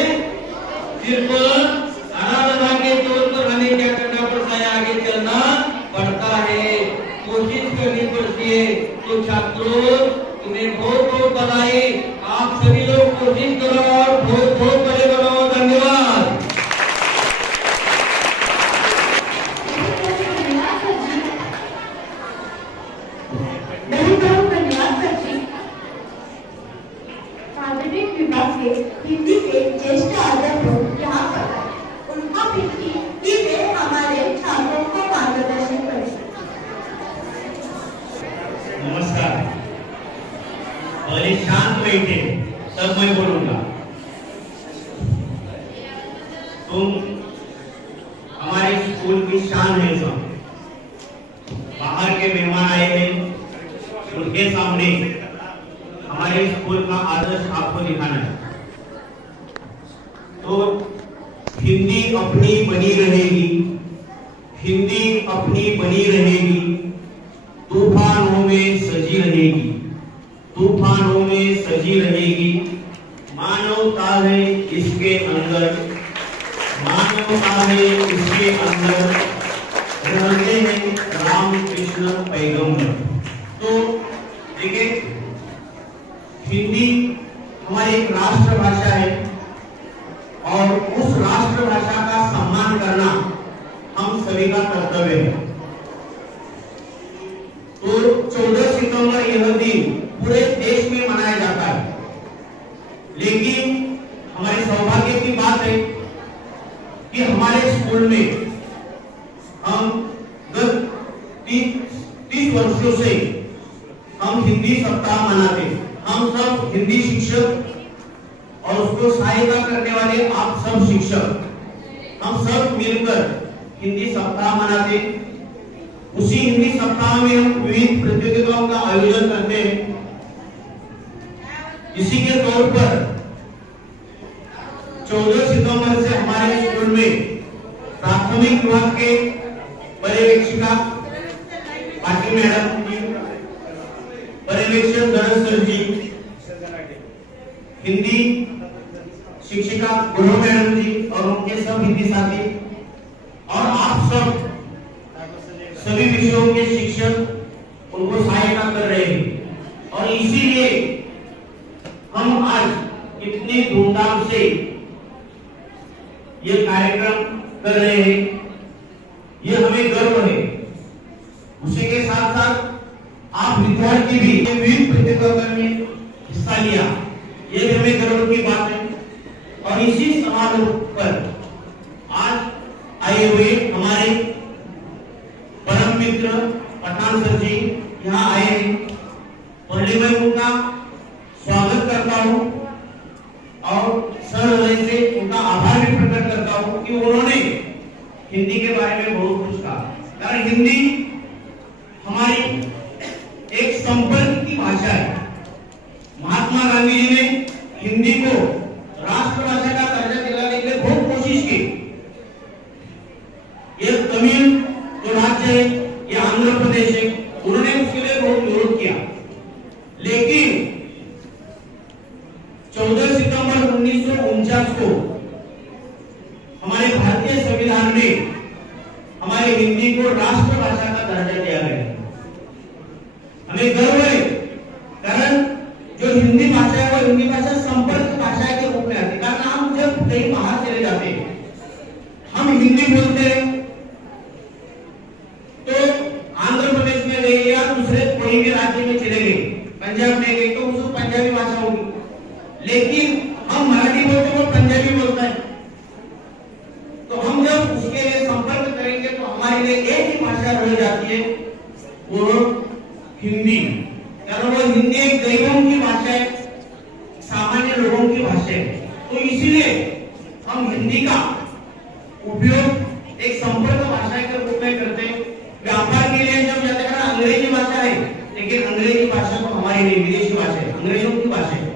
सिर्फ आराधना के तौर पर हमें क्या करना पड़ता है, आगे चलना पड़ता है, कोशिश करनी पड़ती है। तो छात्रों, तुम्हें बहुत बहुत बधाई। आप सभी लोग कोशिश करो और बहुत बहुत बड़े बनो। धन्यवाद। माध्यमिक विभाग के हिंदी के ज्येष्ठ अध्यापक यहाँ पर आए। उनका विनती कि वे हमारे छात्रों को मार्गदर्शन करें। नमस्कार। पहले शांत बैठे, तब मैं बोलूंगा। तुम हमारे स्कूल की शान है। सब बाहर के मेहमान आए हैं, उनके सामने हमारे स्कूल का आदर्श आपको दिखाना है। तो हिंदी अपनी बनी रहेगी, हिंदी अपनी बनी रहेगी, तूफानों में सजी रहेगी, तूफानों में सजी रहेगी। मानवता है इसके अंदर, मानवता है इसके अंदर, रहते हैं राम कृष्ण पैगंबर। तो देखिए, हिंदी हमारी एक राष्ट्रभाषा है और उस राष्ट्रभाषा का सम्मान करना हम सभी का कर्तव्य है। तो 14 सितंबर यह दिन पूरे देश में मनाया जाता है, लेकिन हमारे सौभाग्य की बात है कि हमारे स्कूल में हम गत 30 वर्षों से हम हिंदी सप्ताह मनाते हैं। हम सब हिंदी शिक्षक और उसको सहायता करने वाले आप सब शिक्षक, हम सब मिलकर हिंदी सप्ताह मनाते। उसी हिंदी सप्ताह में हम विविध प्रतियोगिताओं का आयोजन करते हैं। इसी के तौर पर 14 सितंबर से हमारे स्कूल में प्राथमिक विभाग के पर्यवेक्षिका पाटिल मैडम जी, पर्यवेक्षक धनसर जी, हिंदी शिक्षिका गुरु मैडम जी और उनके सब हिंदी साथी और आप सब सभी विषयों के शिक्षक उनको सहायता कर रहे हैं और इसीलिए हम आज इतनी धूमधाम से ये कार्यक्रम कर रहे हैं। ये हमें गर्व है। उसी के साथ साथ आप विद्यार्थी भी विविध प्रतियोगिता में हिस्सा लिया, ये भी हमें गर्व की बात है। और इसी समारोह पर आज आए हुए हमारे परम मित्र पठान सर जी यहाँ आए हैं, पहले मैं उनका स्वागत करता हूँ और सहृदय से उनका आभार भी प्रकट करता हूँ कि उन्होंने हिंदी के बारे में बहुत कुछ कहा। कारण हिंदी हमारी एक संपर्क की भाषा है। महात्मा गांधी जी ने हिंदी को राष्ट्रभाषा का दर्जा दिलाने के लिए बहुत कोशिश की। ये तमिल जो राज्य है, ये आंध्र प्रदेश है, उन्होंने उसके लिए बहुत विरोध किया। लेकिन 14 सितंबर 1949 को हमारे भारतीय संविधान में हमारे हिंदी को राष्ट्रभाषा का दर्जा दिया गया। हमें गर्व है, कारण जो हिंदी भाषा है वो हिंदी भाषा संपर्क भाषा के रूप में आती है। कारण हम जब कहीं बाहर चले जाते हैं, हम हिंदी बोलते हैं तो आंध्र प्रदेश में गए या दूसरे कोई भी राज्य में चले गए, पंजाब में गए तो उसको पंजाबी भाषा होगी। लेकिन हम मराठी बोलते वो पंजाबी बोलता है। तो हम जब उसके लिए संपर्क करेंगे तो हमारे लिए एक ही भाषा रह जाती है, वो हिंदी। कारण वो हिंदी एक गरीबों की भाषा है, सामान्य लोगों की भाषा है। तो इसीलिए हम हिंदी का उपयोग एक संपर्क भाषा के रूप में करते हैं। व्यापार के लिए जब जाते हैं, अंग्रेजी भाषा है, लेकिन अंग्रेजी भाषा तो हमारी नहीं, विदेशी भाषा है, अंग्रेजों की भाषा है।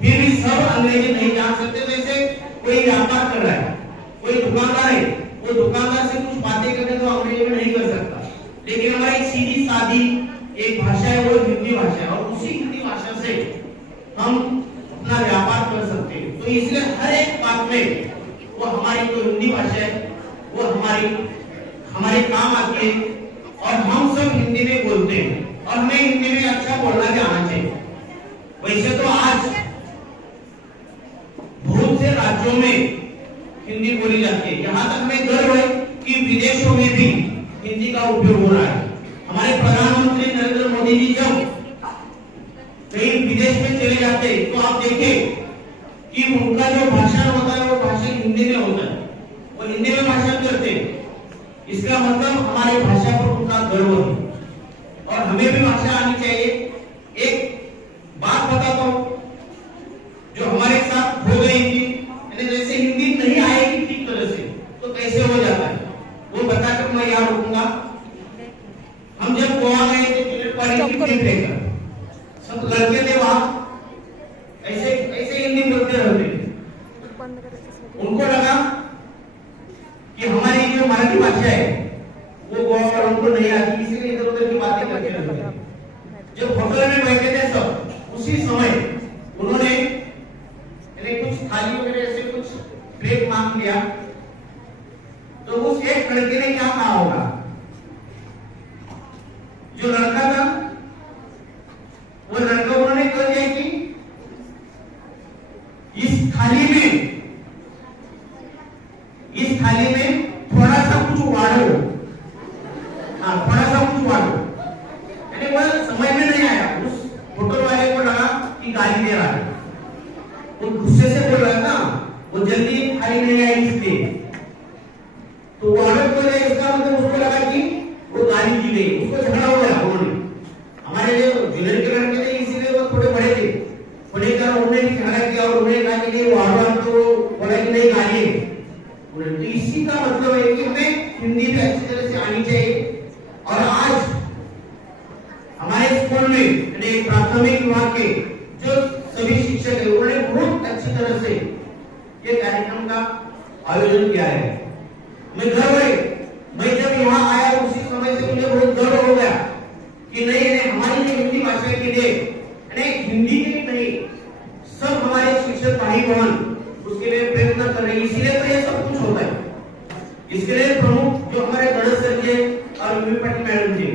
फिर भी सब अंग्रेजी नहीं जान सकते। जैसे कोई व्यापार कर रहा है, कोई दुकानदार है, वो दुकानदार से कुछ बातें करते तो अंग्रेजी में नहीं कर सकता। लेकिन हमारी सीधी सादी एक भाषा है, वो हिंदी भाषा है, और उसी हिंदी भाषा से हम अपना व्यापार कर सकते हैं। तो इसलिए हर एक बात में वो हमारी जो हिंदी भाषा है वो हमारे काम आती है और हम सब हिंदी में बोलते हैं और हमें हिंदी में अच्छा बोलना भी आना चाहिए। वैसे तो आज बहुत से राज्यों में हिंदी बोली जाती है। यहाँ तक हमें गर्व है कि विदेशों में भी हिंदी का उपयोग हो रहा है। हमारे प्रधानमंत्री नरेंद्र मोदी जी जब कहीं विदेश में चले जाते हैं तो आप देखें कि उनका जो भाषण होता है वो भाषण हिंदी में होता है, वो हिंदी में भाषण करते हैं। इसका मतलब हमारी भाषा पर उनका गर्व है और हमें भी भाषा आनी चाहिए। एक बात बताता हूँ जो हमारे साथ हो गई थी, जैसे हिंदी नहीं आएगी ठीक तरह से तो कैसे हो जाता है वो बताकर मैं यहाँ रुकूंगा। हम जब गोवा गए थे चिल्ड्रन पार्टी की टीम लेकर, सब लड़के थे वहां, ऐसे ऐसे हिंदी बोलते रहते। उनको लगा कि हमारी जो मराठी भाषा है वो गोवा वालों को नहीं आती, इसलिए इधर उधर की बातें करते रहते। जब होटल में बैठे थे सब उसी समय उन्होंने कुछ थाली वगैरह से कुछ ब्रेक मांग लिया। तो उस एक लड़के ने क्या कहा होगा, जो लड़का था वो लड़का उन्होंने कह दिया कि इस थाली में थोड़ा सा कुछ वाड़ो, हाँ थोड़ा सा कुछ वाड़ो। यानी वो समझ में नहीं आया, उस होटल वाले को लगा कि गाली दे रहा है, वो गुस्से से बोल रहा है ना, वो जल्दी थाली नहीं आई इसलिए। तो वाड़ो को इसका मतलब उसको लगा कि वो गाली दी गई, उसको झगड़ा हो गया। उन्होंने हमारे लिए ज्वेलरी के लड़के थे इसीलिए वो थोड़े बड़े थे, उन्हें कहा उन्होंने भी झगड़ा किया और उन्हें कहा कि वाड़ो तो बोला कि नहीं गाली है। तो इसी का मतलब है कि हमें हिंदी भी अच्छी तरह से आनी चाहिए। और आज हमारे स्कूल में प्राथमिक विभाग के जो सभी शिक्षक है उन्होंने बहुत अच्छी तरह से ये कार्यक्रम का आयोजन किया है। मैं गर्व है, मैं जब यहाँ आया उसी समय से मुझे बहुत गर्व हो गया कि नहीं हमारी हिंदी भाषा के लिए हिंदी के नहीं सब हमारे शिक्षक भाई बहन उसके लिए प्रयत्न कर रही है, इसीलिए तो ये सब कुछ होता है। इसके लिए प्रमुख जो हमारे गणेश सर जी और यूपी पाटिल मैडम जी,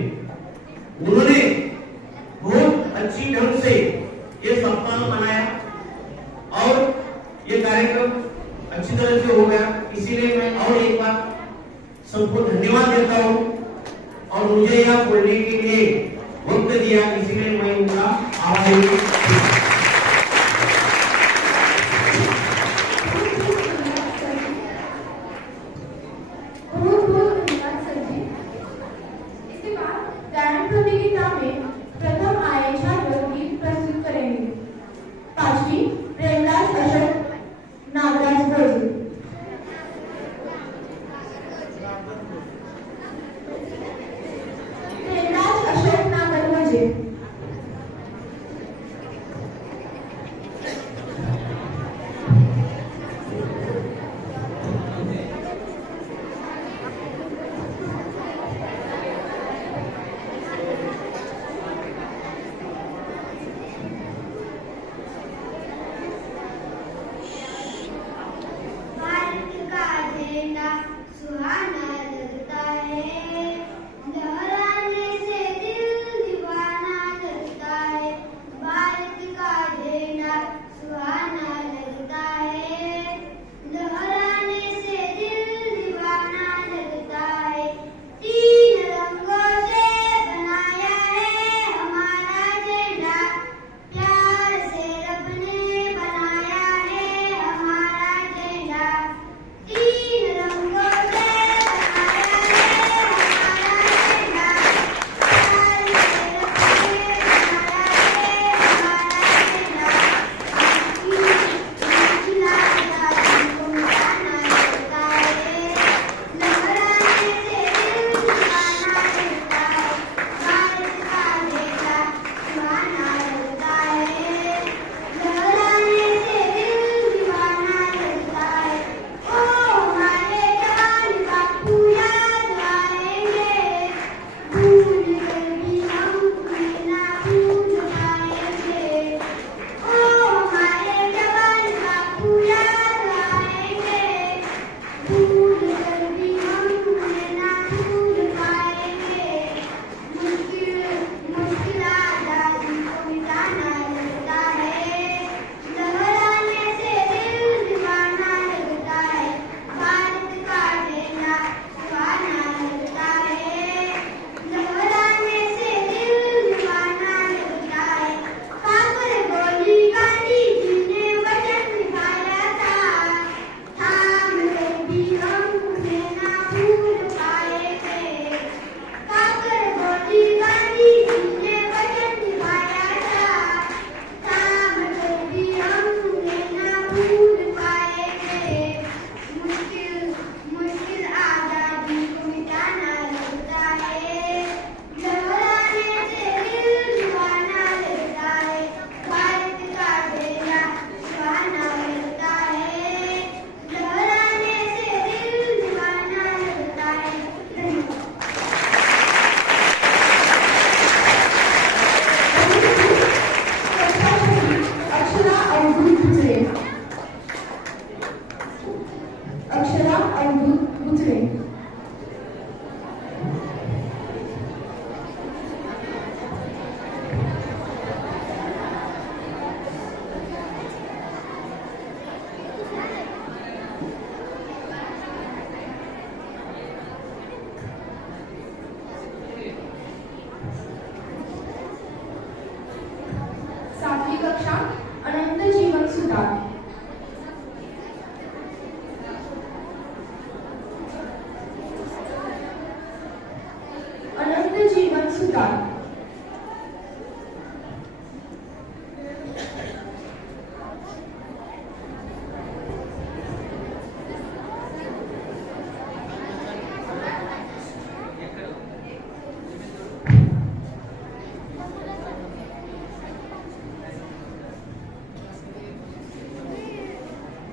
उन्होंने बहुत अच्छी ढंग से ये सप्ताह मनाया और ये कार्यक्रम अच्छी तरह से हो गया। इसीलिए मैं और एक बार सबको धन्यवाद देता हूँ और मुझे यह बोलने के लिए वक्त दिया, इसीलिए मैं उनका आभारी हूँ। प्रथम आए छात्र गीत प्रस्तुत करेंगे। पांचवी प्रेमराज अशोक नागराज भोजी। प्रेमराज अशोक नागर भोजे। भारत का झंडा सुहाना लगता है, लहराने से दिल दीवाना लगता है। भारत का झंडा सुहाना लगता है, लहराने से दिल दीवाना लगता है। तीन रंगों से बनाया है हमारा झंडा, प्यार से रब ने बनाया है हमारा झंडा। तीन रंगों से बनाया है हमारा झंडा, प्यार से रब ने बनाया है हमारा झंडा। मुश्किल आजादी को मिटाना लगता है, लहराने से दिल दीवाना लगता है। भारत का झंडा सुहाना लगता है, लहराने से दिल दीवाना लगता है। ओ हमारे जवान बापू याद आएंगे, भूल कर भी हम उन्हें ना भूल पाएंगे। ओ हमारे जवान बापू याद आएंगे, भूल कर भी हम उन्हें ना भूल पाएंगे। मुश्किल आजादी को मिटाना लगता है, लहराने से दिल दीवाना लगता है। भारत का झंडा सुहाना लगता है, लहराने से दिल दीवाना लगता है। काकर गोली गांधी जी ने वचन निभाया था, थाम कर भी हम उन्हें ना भूल पाएंगे। काकर गोली गांधी जी ने वचन निभाया था, थाम कर भी हम उन्हें ना भूल पाएंगे। मुश्किल आजादी को मिटाना लगता है, लहराने से दिल दीवाना लगता है। भारत का झंडा सुहाना लगता है, लहराने से दिल दीवाना लगता है। धन्यवाद। अक्षरा अवधूत बुचरे। अक्षरा अवधूत बुचरे। सातवीं कक्षा अनंत जीवन सुधार। अनंत जीवन सुधार।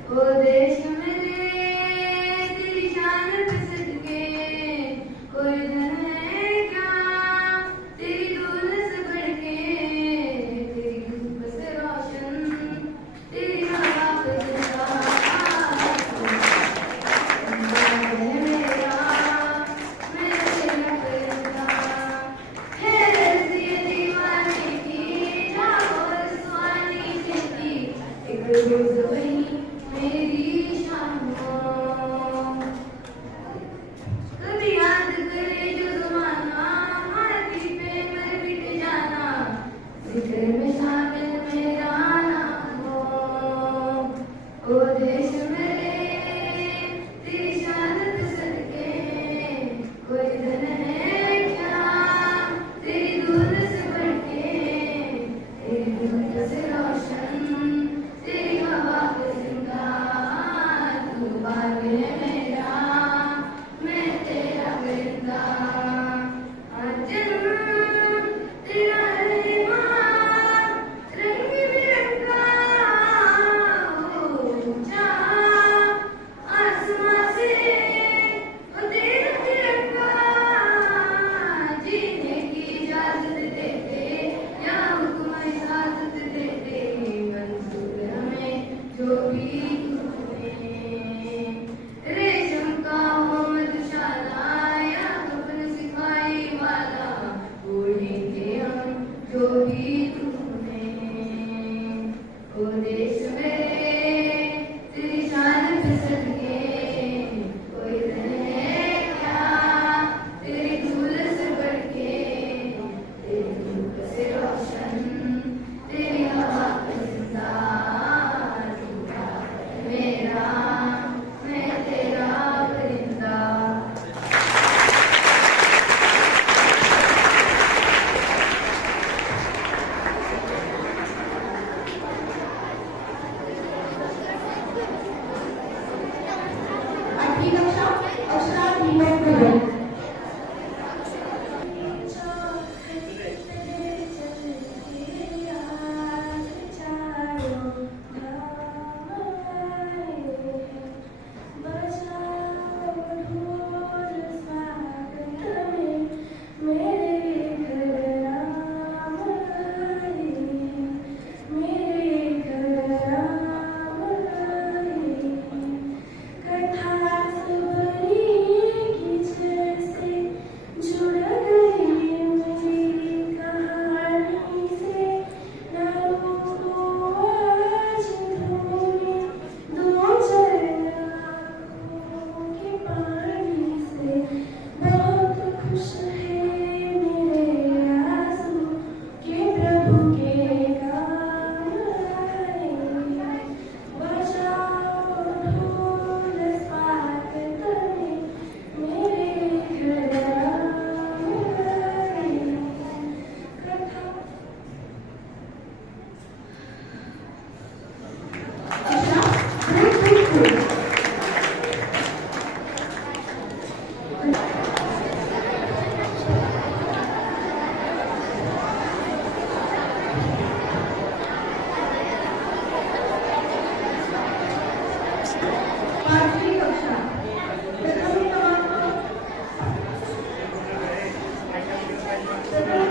ओ देश मेरे तेरी शान पे सदके, कोई धन है क्या तेरी भाग है मेरा, मैं तेरा वृंदा। आज जन्म तेरा रहमान, रंग बिरंगा ऊंचा आसमां से वो तेरा तिरंगा। जीने की इजाजत देते या हुक्म इजाजत देते, मंजूर हमें जो भी रेशम का हो मधुशाला या कफन सिपाही वाला, ओढ़ेंगे हम जो भी तूने। ओ देश मेरे तेरी शान पे सदके, कोई रहे क्या तेरी धूल से बढ़ के। तेरी धूप से रोशन तेरी हवा का जिंदा, मेरा मैं तेरा परिंदा। आठवीं कक्षा अक्षरा भीमक भवन। पांचवी कक्षा प्रथम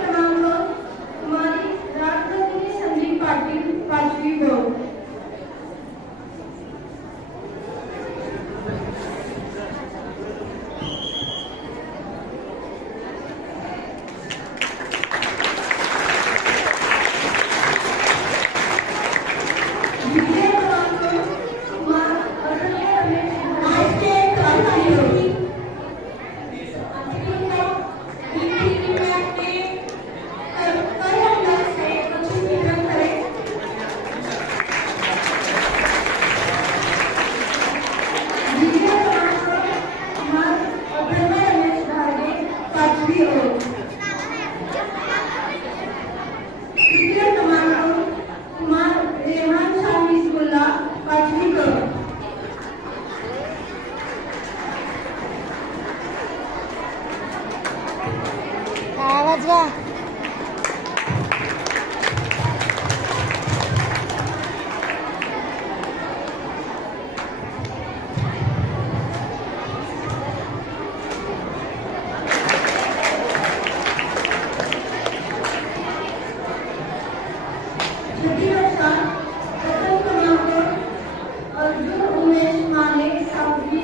क्रमांक कुमारी राजरत्नी संदीप पाटिल, पांचवी ब। द्वितीय क्रमांक कुमार अरण्य वाजवा. छठी कक्षा प्रथम क्रमांक अर्जुन उमेश माने सभी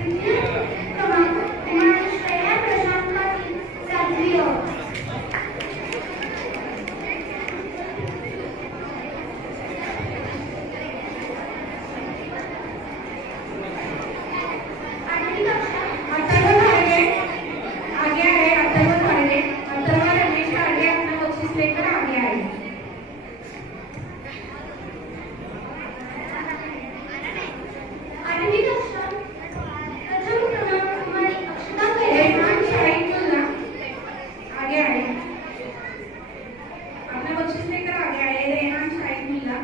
तृतीय क्रमांक कुमारी श्रेया प्रशांत पाटील, 7वी अ. आठवी कक्षा अथर्व भार्गे आगे आए। अथर्व भार्गे, अथर्व रमेश भार्गे अपना बख्शीश लेकर आगे आए। आठवी कक्षा प्रथम क्रमांक कुमारी अक्षता कैलास, रेहान शाहीन मुल्ला आगे आए। अपना बख्शीश लेकर आगे आए रेहान शाहीन मुल्ला।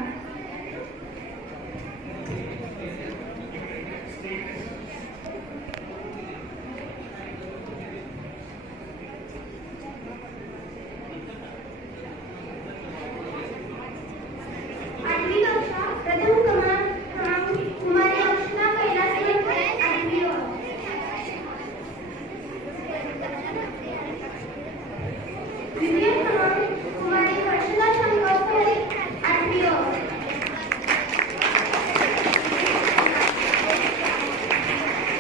आठवी कक्षा प्रथम क्रमांक कुमारी अक्षता कैलास, 8वी अ. द्वितीय क्रमांक कुमारी हर्षदा शंकर कोळी, 8वी अ.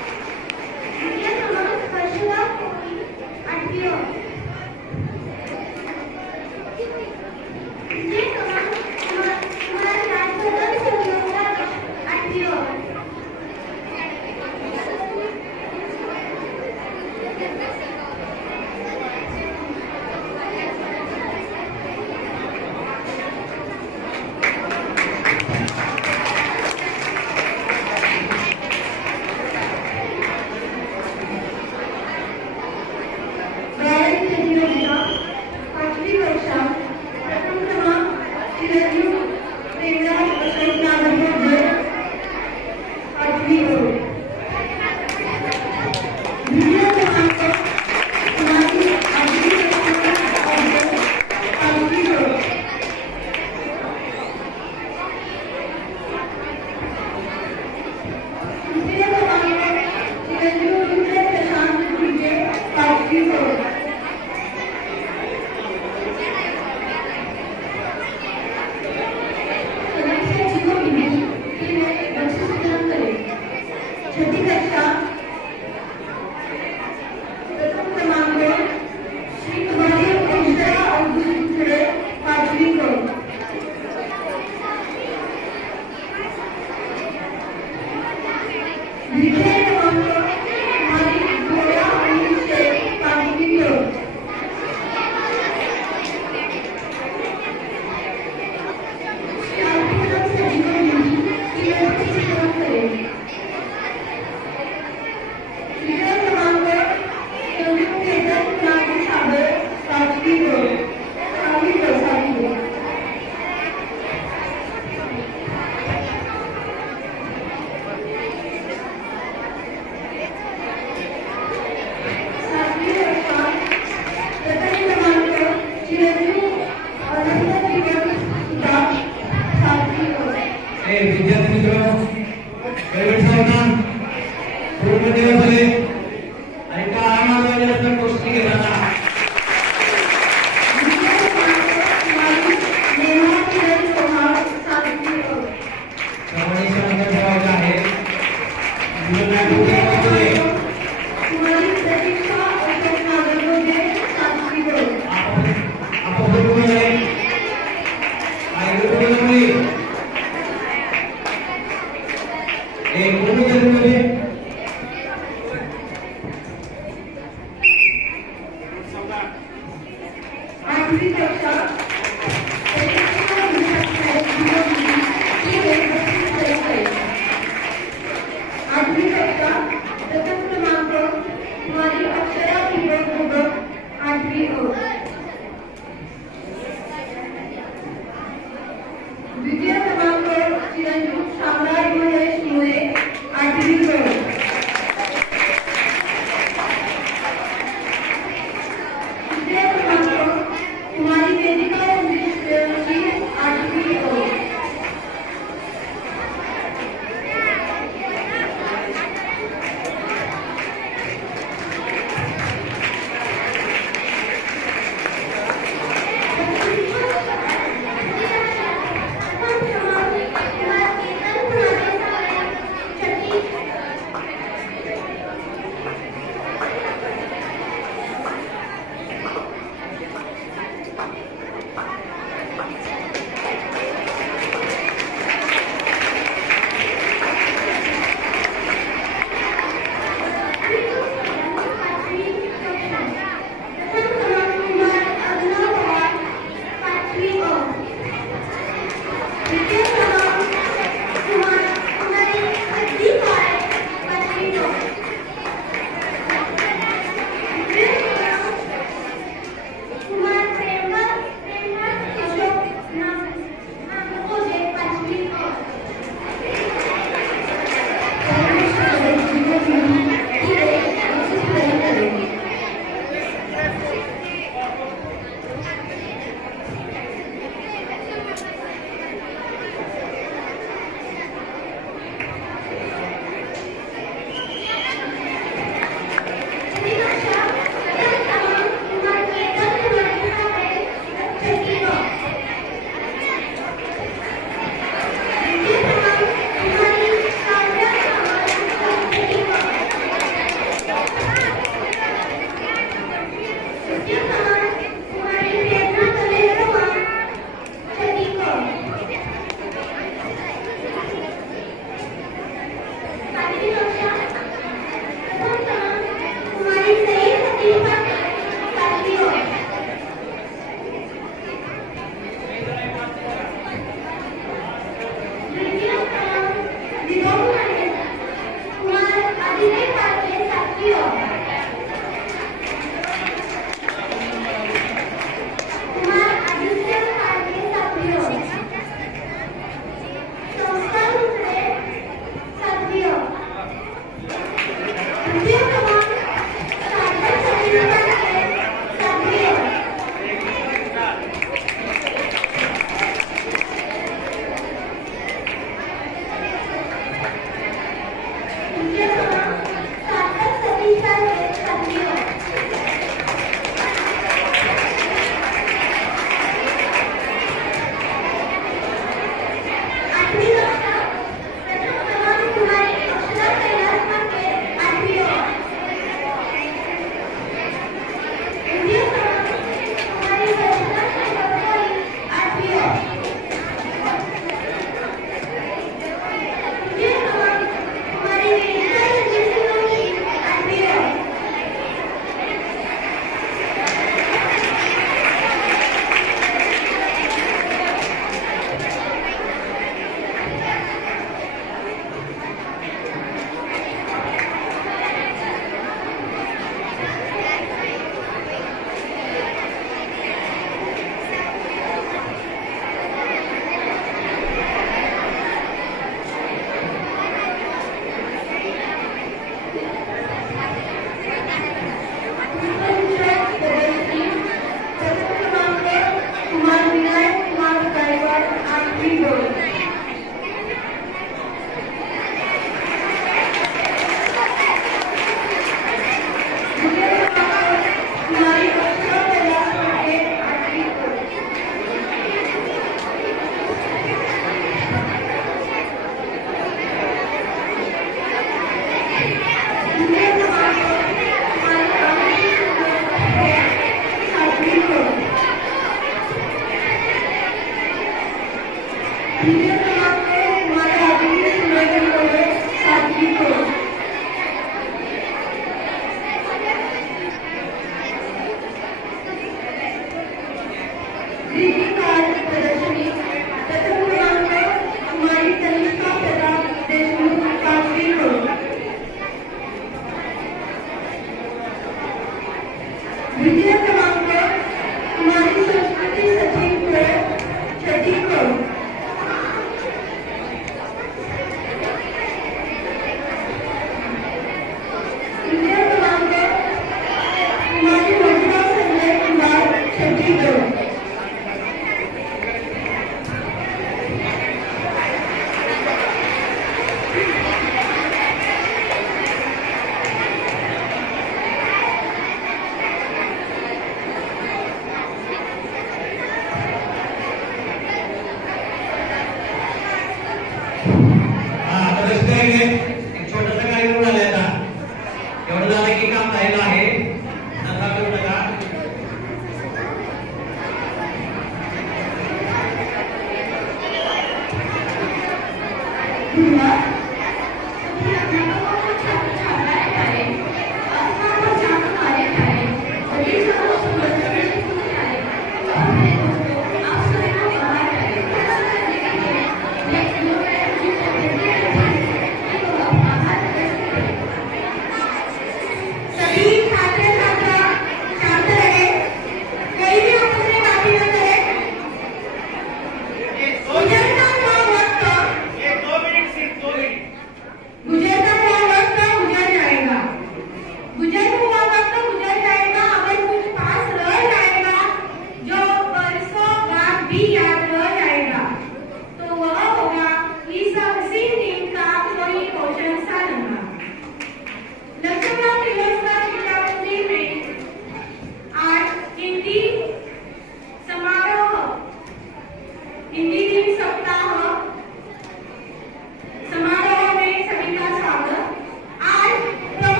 द्वितीय क्रमांक हर्षदा कोळी, 8वी अ. तृतीय क्रमांक कुमारी राजवर्धन सूर्यवंशी, 8वी अ. गायन प्रतियोगिता 5वी कक्षा प्रथम क्रमांक चिरंजीव प्रेमराज अशोक नागरगोजे, 8वी अ. द्वितीय क्रमांक कुमारी आदिती कृष्ण, 5वी अ. तृतीय क्रमांक चिरंजीव रुद्र प्रशांत गुर्जे, 5वी अ. सदस्य जीव बिंदी टीम बख्शीश वितरण करें। छठी कक्षा प्रथम क्रमांक श्री कुमारी अक्षरा अब्दुल खड़े, 5वी अ. द्वितीय क्रमांक कुमारी गोरा अनिल शेख, 5वी अ. विद्यार्थी मित्रांनो, वेळ सावधान पूर्ण दिवस झाले आणि का आम्हाला जास्त गोष्टी घेताना द्वितीय क्रमांक चिरंजीव शामराज महेश मुळे, 8वी अ.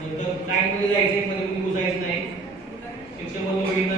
नंतर लाईन मध्ये जायचं मध्ये उभं जायचं नाही. शिक्षक बंधू भगिनींना